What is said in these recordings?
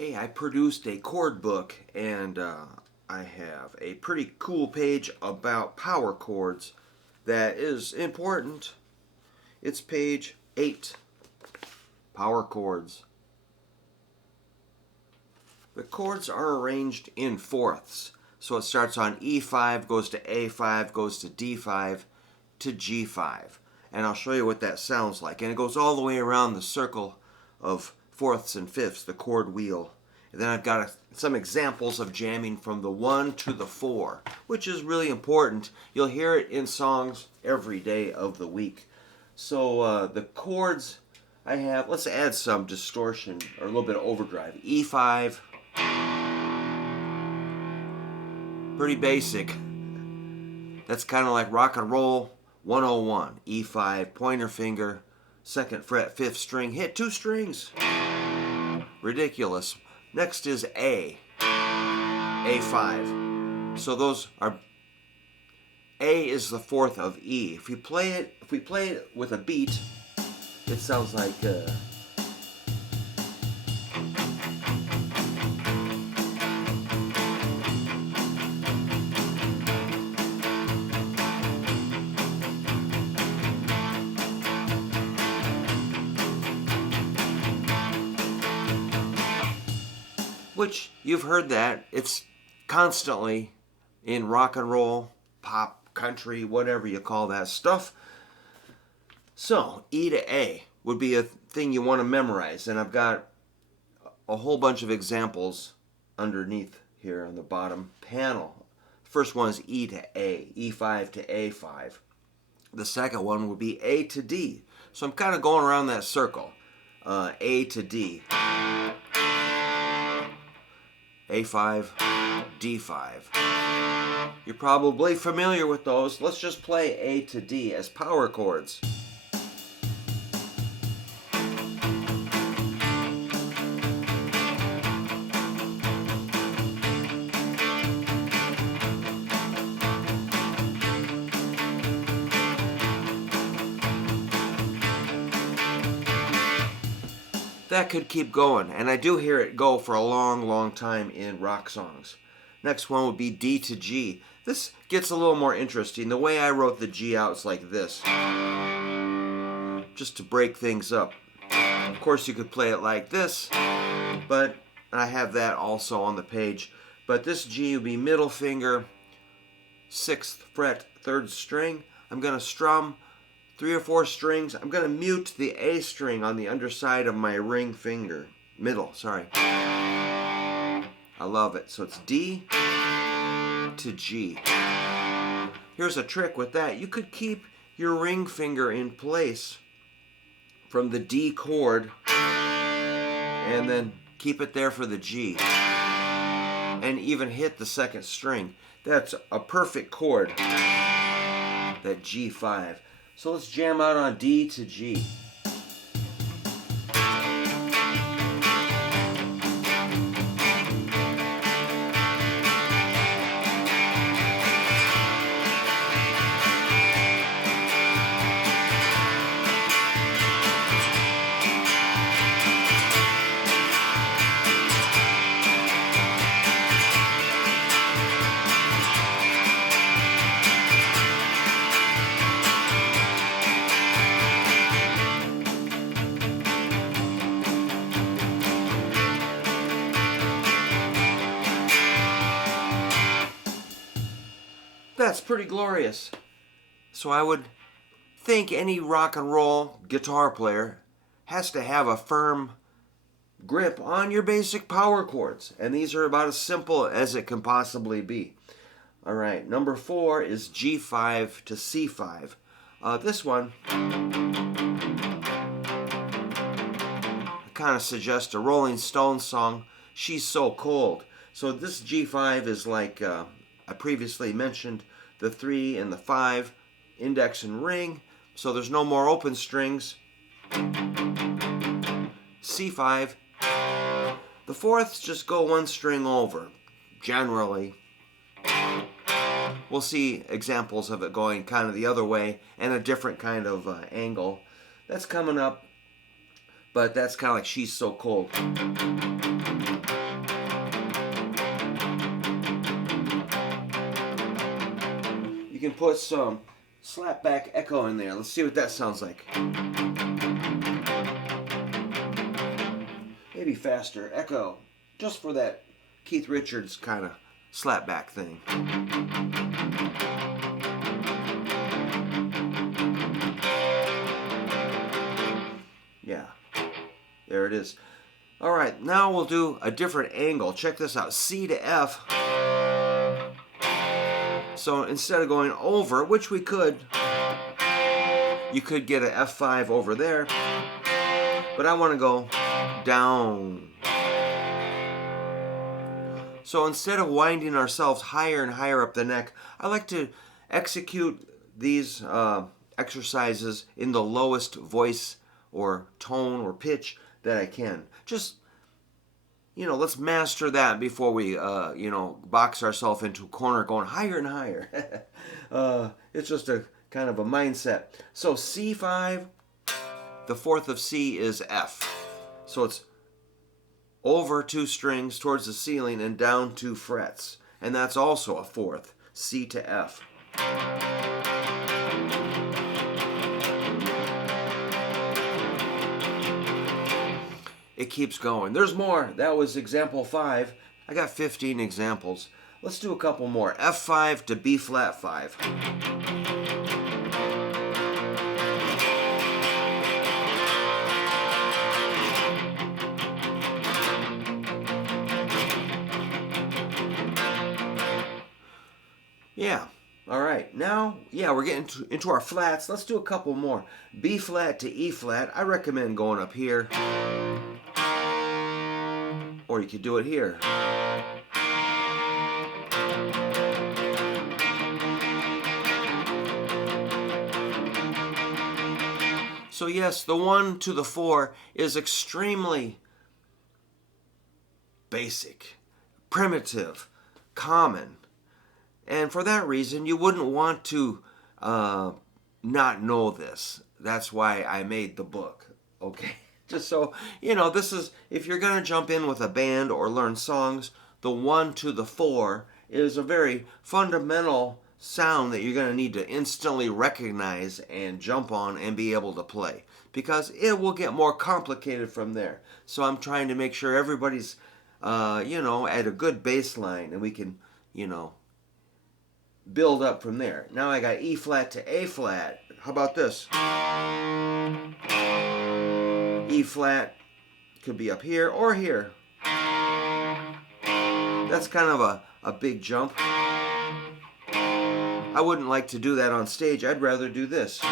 Hey, I produced a chord book and I have a pretty cool page about power chords that is important. It's page 8, power chords. The chords are arranged in fourths. So it starts on E5, goes to A5, goes to D5, to G5. And I'll show you what that sounds like. And it goes all the way around the circle of fourths and fifths, the chord wheel. And then I've got some examples of jamming from the 1 to the 4, which is really important. You'll hear it in songs every day of the week. So the chords I have, let's add some distortion or a little bit of overdrive. E5, pretty basic. That's kind of like rock and roll 101. E5, pointer finger, 2nd fret, 5th string, hit 2 strings. Ridiculous. Next is A, A5. So those are, A is the 4th of E. If we play it with a beat, it sounds like which you've heard that. It's constantly in rock and roll, pop, country, whatever you call that stuff. So E to A would be a thing you want to memorize. And I've got a whole bunch of examples underneath here on the bottom panel. First one is E to A, E5 to A5. The second one would be A to D. So I'm kind of going around that circle. A to D. A5, D5. You're probably familiar with those. Let's just play A to D as power chords. That could keep going, and I do hear it go for a long, long time in rock songs. Next one would be D to G. This gets a little more interesting. The way I wrote the G out is like this, just to break things up. Of course, you could play it like this, but I have that also on the page. But this G would be middle finger, 6th fret, 3rd string. I'm going to strum 3 or 4 strings. I'm going to mute the A string on the underside of my ring finger. Sorry. I love it. So it's D to G. Here's a trick with that. You could keep your ring finger in place from the D chord and then keep it there for the G. And even hit the 2nd string. That's a perfect chord, that G5. So let's jam out on D to G. That's pretty glorious. So I would think any rock and roll guitar player has to have a firm grip on your basic power chords. And these are about as simple as it can possibly be. All right, number 4 is G5 to C5. This one kind of suggests a Rolling Stones song, She's So Cold. So this G5 is like I previously mentioned, the 3 and the 5, index and ring, so there's no more open strings. C5, the 4ths just go 1 string over, generally. We'll see examples of it going kind of the other way and a different kind of angle. That's coming up, but that's kind of like She's So Cold. you can put some slapback echo in there. Let's see what that sounds like. Maybe faster echo, just for that Keith Richards kind of slapback thing. Yeah, there it is. All right, now we'll do a different angle. Check this out, C to F. So instead of going over, which we could, you could get an F5 over there, but I want to go down. So instead of winding ourselves higher and higher up the neck, I like to execute these exercises in the lowest voice or tone or pitch that I can. Just, let's master that before we, box ourselves into a corner going higher and higher. It's just a kind of a mindset. So C5, the fourth of C is F. So it's over 2 strings towards the ceiling and down 2 frets. And that's also a fourth, C to F. It keeps going. There's more. That was example 5. I got 15 examples. Let's do a couple more. F5 to B flat 5. Yeah. All right. Now, we're getting into our flats. Let's do a couple more. B flat to E flat. I recommend going up here. Or you could do it here. So yes, the 1 to the 4 is extremely basic, primitive, common. And for that reason, you wouldn't want to not know this. That's why I made the book, okay? Just so, this is, if you're going to jump in with a band or learn songs, the 1 to the 4 is a very fundamental sound that you're going to need to instantly recognize and jump on and be able to play. Because it will get more complicated from there. So I'm trying to make sure everybody's, at a good baseline and we can, build up from there. Now I got E flat to A flat. How about this? E flat could be up here or here. That's kind of a big jump. I wouldn't like to do that on stage. I'd rather do this. So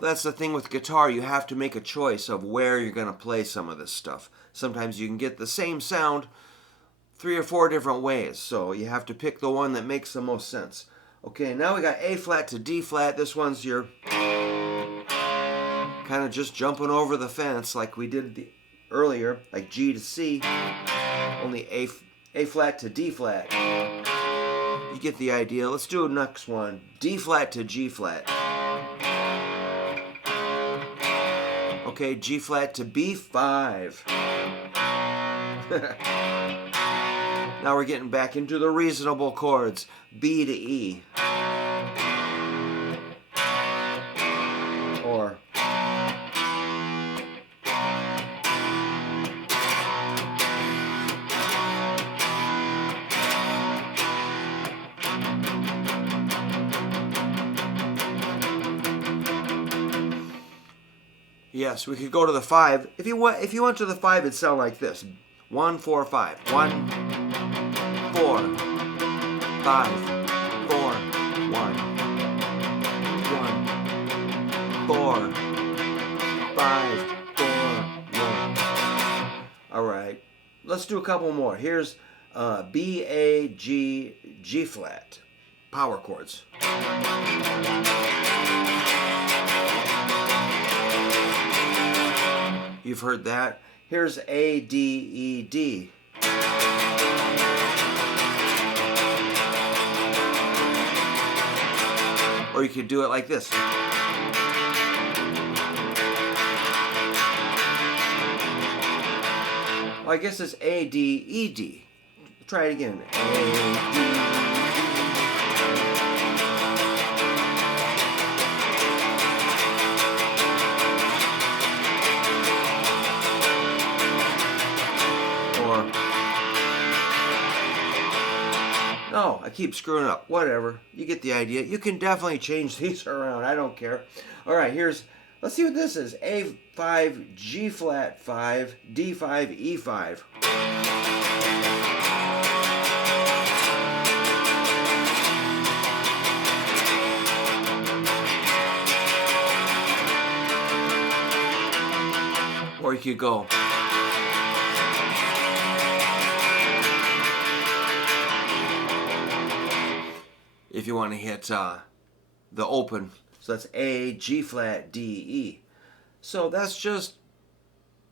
that's the thing with guitar. You have to make a choice of where you're going to play some of this stuff. Sometimes you can get the same sound 3 or 4 different ways. So you have to pick the one that makes the most sense. Okay, now we got A flat to D flat. This one's your kind of just jumping over the fence like we did earlier, like G to C, only A flat to D flat. You get the idea. Let's do a next one. D flat to G flat. Okay, G flat to B5. Now we're getting back into the reasonable chords. B to E. Or yes, we could go to the 5. If you went to the 5, it'd sound like this. 1, 4, 5. 1, 4, 5, 4, 1. 1, 4, 5, 4, 1. All right, let's do a couple more. Here's B, A, G, G flat. Power chords. You've heard that. Here's A, D, E, D. Or you could do it like this. Well, I guess it's A, D, E, D. Try it again. A, D, E, D. Oh, I keep screwing up. Whatever. You get the idea. You can definitely change these around. I don't care. All right, let's see what this is. A5, G flat 5, D5, E5. Or you could go. If you want to hit the open. So that's A, G flat, D, E. So that's just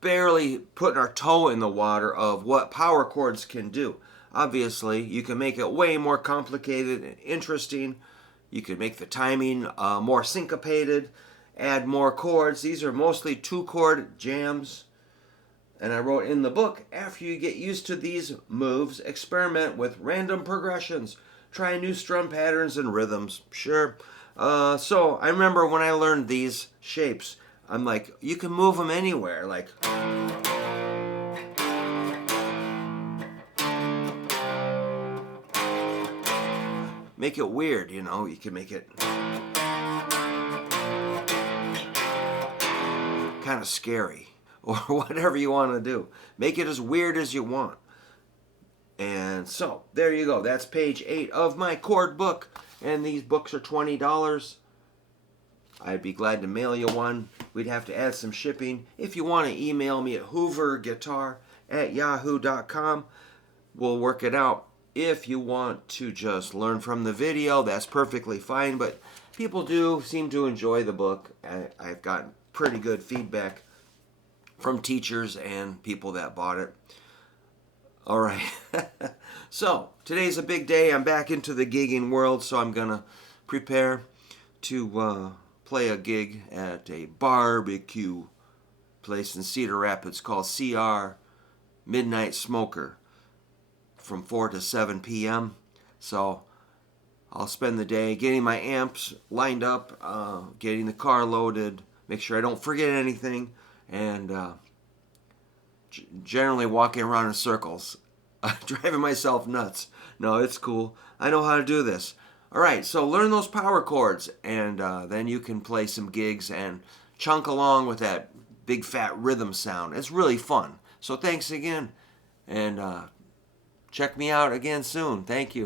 barely putting our toe in the water of what power chords can do. Obviously, you can make it way more complicated and interesting. You can make the timing more syncopated, add more chords. These are mostly 2-chord jams. And I wrote in the book, after you get used to these moves, experiment with random progressions. Try new strum patterns and rhythms. Sure. So I remember when I learned these shapes, I'm like, you can move them anywhere. Like, make it weird, you know. You can make it kind of scary or whatever you want to do. Make it as weird as you want. And so, there you go. That's page 8 of my chord book. And these books are $20. I'd be glad to mail you one. We'd have to add some shipping. If you want to email me at hooverguitar@yahoo.com, we'll work it out. If you want to just learn from the video, that's perfectly fine. But people do seem to enjoy the book. I've gotten pretty good feedback from teachers and people that bought it. All right. So, today's a big day. I'm back into the gigging world, so I'm going to prepare to play a gig at a barbecue place in Cedar Rapids called CR Midnight Smoker from 4 to 7 p.m. So, I'll spend the day getting my amps lined up, getting the car loaded, make sure I don't forget anything, and generally walking around in circles, driving myself nuts. No, it's cool. I know how to do this. All right, so learn those power chords, and then you can play some gigs and chunk along with that big fat rhythm sound. It's really fun. So thanks again, and check me out again soon. Thank you.